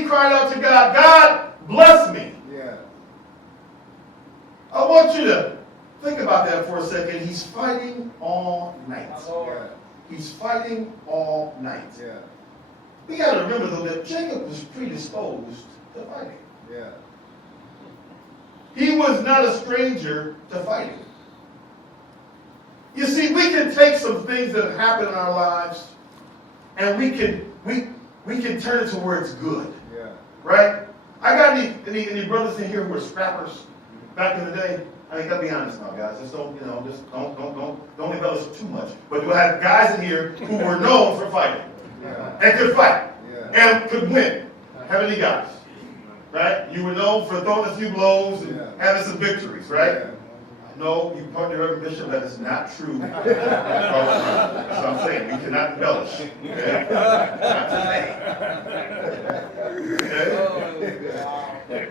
he cried out to God, God, bless me. Yeah. I want you to think about that for a second. He's fighting all night. Yeah. He's fighting all night. Yeah. We got to remember, though, that Jacob was predisposed to fighting. Yeah. He was not a stranger to fighting. You see, we can take some things that have happened in our lives, and we can turn it to where it's good. Yeah. Right? I got any brothers in here who were scrappers back in the day? I mean, gotta be honest now, guys. Just don't embellish too much. But you have guys in here who were known for fighting. Yeah. And could fight. Yeah. And could win. Have any guys? Right? You were known for throwing a few blows and having some victories, right? Yeah. No, you partner Reverend Bishop, that is not true. That's what I'm saying. We cannot embellish. Okay? Not today. Okay?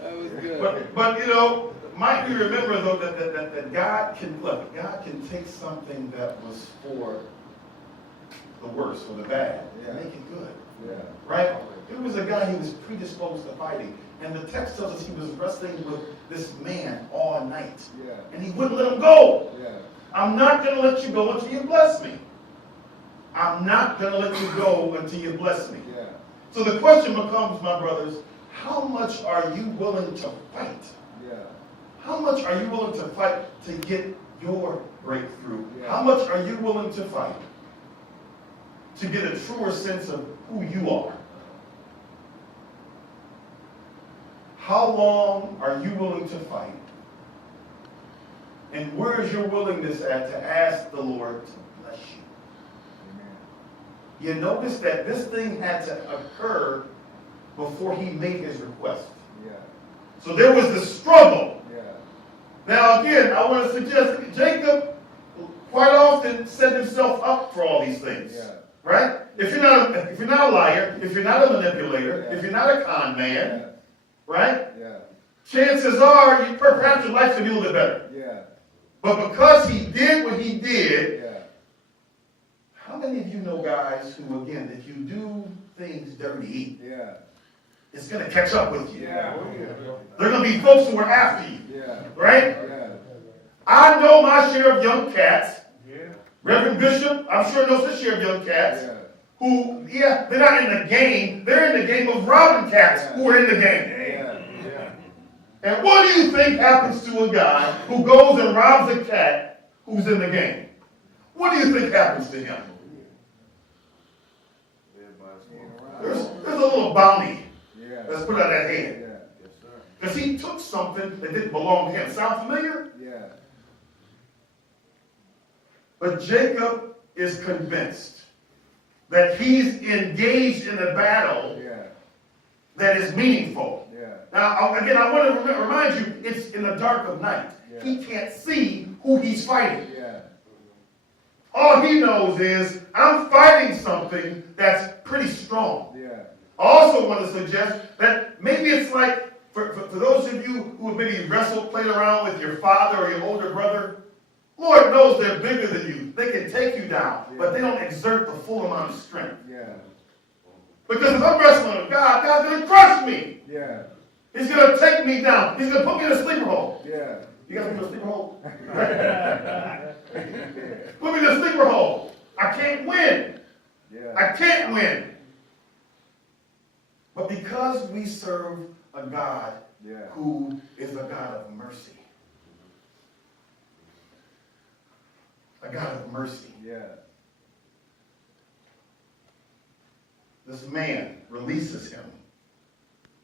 That was good. But you know, might we remember though that God can take something that was for the worst or the bad and make it good. Yeah. Right? There was a guy who was predisposed to fighting. And the text tells us he was wrestling with this man all night. Yeah. And he wouldn't let him go. Yeah. I'm not going to let you go until you bless me. I'm not going to let you go until you bless me. Yeah. So the question becomes, my brothers, how much are you willing to fight? Yeah. How much are you willing to fight to get your breakthrough? Yeah. How much are you willing to fight to get a truer sense of who you are? How long are you willing to fight? And where is your willingness at to ask the Lord to bless you? Amen. You notice that this thing had to occur before he made his request. Yeah. So there was the struggle. Yeah. Now again, I want to suggest that Jacob quite often set himself up for all these things. Yeah. Right? If you're not a liar, if you're not a manipulator, Yeah. if you're not a con man, Yeah. right? Yeah. Chances are perhaps your life's gonna be a little bit better. Yeah. But because he did what he did, Yeah. how many of you know guys who, again, if you do things dirty, Yeah. it's going to catch up with you. Yeah. There are going to be folks who are after you, Yeah. right? Yeah. I know my share of young cats. Yeah. Reverend Bishop, I'm sure knows his share of young cats. Yeah. Who, they're not in the game. They're in the game of robbing cats who are in the game. Yeah. And what do you think happens to a guy who goes and robs a cat who's in the game? What do you think happens to him? There's a little bounty that's put on that head. Yeah. Yes, sir. Because he took something that didn't belong to him. Sound familiar? Yeah. But Jacob is convinced that he's engaged in a battle that is meaningful. Now, again, I want to remind you, it's in the dark of night. Yeah. He can't see who he's fighting. Yeah. All he knows is, I'm fighting something that's pretty strong. Yeah. I also want to suggest that maybe it's like, for those of you who have maybe wrestled, played around with your father or your older brother, Lord knows they're bigger than you. They can take you down, but they don't exert the full amount of strength. Yeah. Because if I'm wrestling with God, God's going to crush me. Yeah. He's going to take me down. He's going to put me in a sleeper hole. Yeah. You guys put me in a sleeper hole? Put me in a sleeper hole. I can't win. Yeah. I can't win. But because we serve a God who is a God of mercy. A God of mercy. Yeah. This man releases him